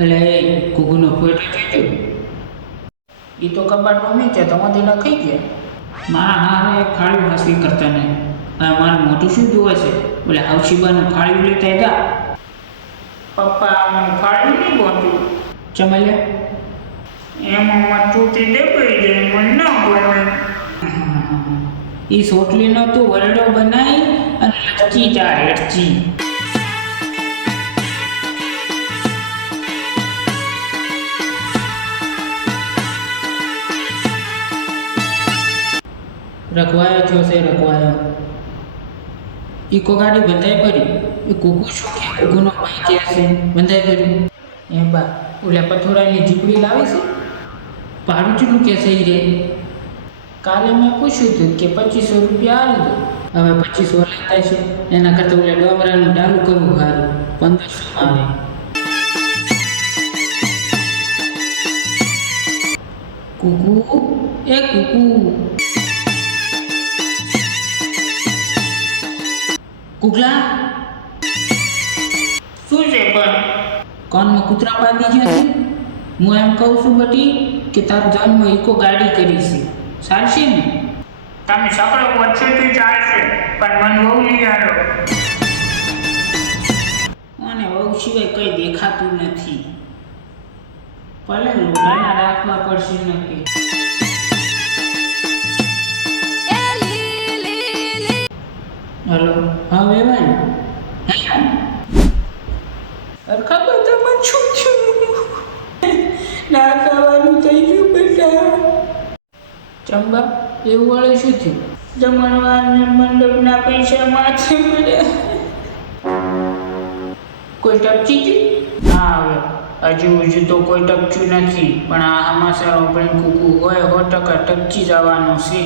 એટલે એ કુકુનો ફોટો જોજો. એ તો કબાટમાં નીચે તો વધેલા ખાઈ ગયા. મારા હારે ખાડ્યું હસી કરતા નહીં. મારું મોટું શું જોવે છે? બોલે હાઉસીબાનું ખાડ્યું લેતા હતા. પપ્પા મને ખાડ્યું નહીં બોતું ચમલે એમાં મચૂતી દેખાઈ જાય મને ના બોલે. એ સોટલીનો તું વરડો બનાવી અને લચી જા હેઠચી. રખવાયો છો છે રખવાયો. ઈકો ગાડી બંધાઈ પડી. એ કુકુ શું કે કુકુનો ભાઈ કે છે બંધાઈ પડી. એમ બા ઓલા પથોરાની ઝીપડી લાવી છે ભાડું ચૂલું કે છે રે. કાલે મેં પૂછ્યું હતું કે 2500 રૂપિયા આલ દો. હવે 2500 લેતા છે એના કરતાં ઓલા ડોમરાનું ડાલું કરવું સારું. 1500 આવે. કુકુ એ કુકુ કુકલા શું છે પણ કાનમાં કૂતરા પાડી ગયા છે. હું એમ કહું છું બટી કે તાર જન્મ ઈકો ગાડી કરી છે ચાલશે ને? તમે સકળો વચ્ચે તો ચાલશે પણ મન બહુ નહીં આલો. મને બહુ સિવાય કંઈ દેખાતું નથી. ભલે લોઢાના રાખવા પડશે નક્કી. હેલો હા વેવાય ખબર તમે છું ના ખાવાનું થઈ ગયું બેટા. ચંબા એવું વાળે શું થયું? જમણવારને મંડપના પૈસા માથે મળ્યા. કોઈ ટપચી ગયું? હા હવે હજુ તો કોઈ ટપચ્યું નથી પણ આ હમાસારો પણ કુકુ હોય 100% ટપચી જવાનો છે.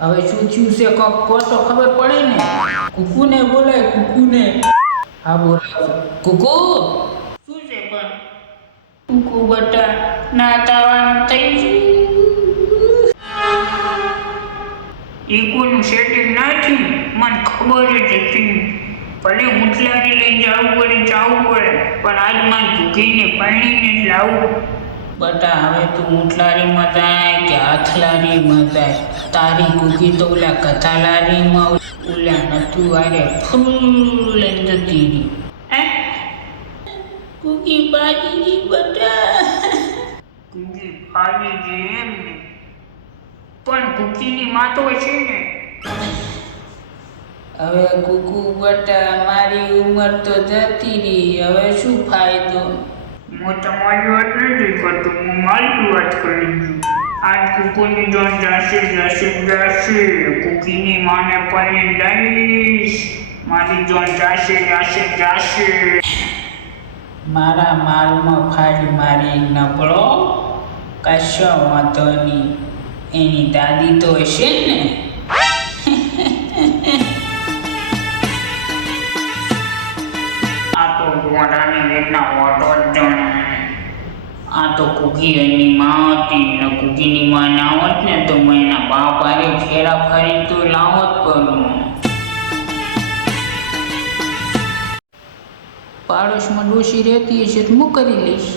હવે શું થયું છે કો તો ખબર પડે ને. કુકુને બોલાય કુકુને. હા બોલાવ કુકુ. શું છે પણ? કુકુ બટા નાતાવાનું થઈ ગયું. ઈકોનું સેટિંગ નથી મને ખબર જ હતી. ભલે ઉઠલાને લઈને જવું પડે પણ આજ મારે કુકીને પાણીને જ લાવું. બટા હવે તું ઊંટલારીમાં જાય કે હાથલારીમાં જાય. તારી કુકી તો ઓલા કથાલારીમાં ઓલા નતું આરે ફૂલ લઈને જતી રહી. કુકી ભાજીજી બટા. કુકી ભાજીજી એમ ને પણ કુકીની માં તો છે ને. હવે કુકુ બટા મારી ઉંમર તો જતી રહી હવે શું ફાયદો? હું તમારી વાત નથી કરતો હું મારી વાત કરી છું. આજ કુકુની જાન જશે. કુકીની માને પૈણી લઈશ. મારી જાન જશે. મારા માલમાં ફાડી મારી નબળો કશો વાંધો નહીં. એની દાદી તો હશે ને. આ તો ગોડાની વેદના ઓટો જ જાણે. આ તો કુકી એની માં હતી ને કુકીની માં ના હોત ને તો મેં એના બાપ આરે ફેરા ફરી તો લાવત કરું. પાડોશમાં ડોશી રહેતી હશે તો હું કરી લઈશ.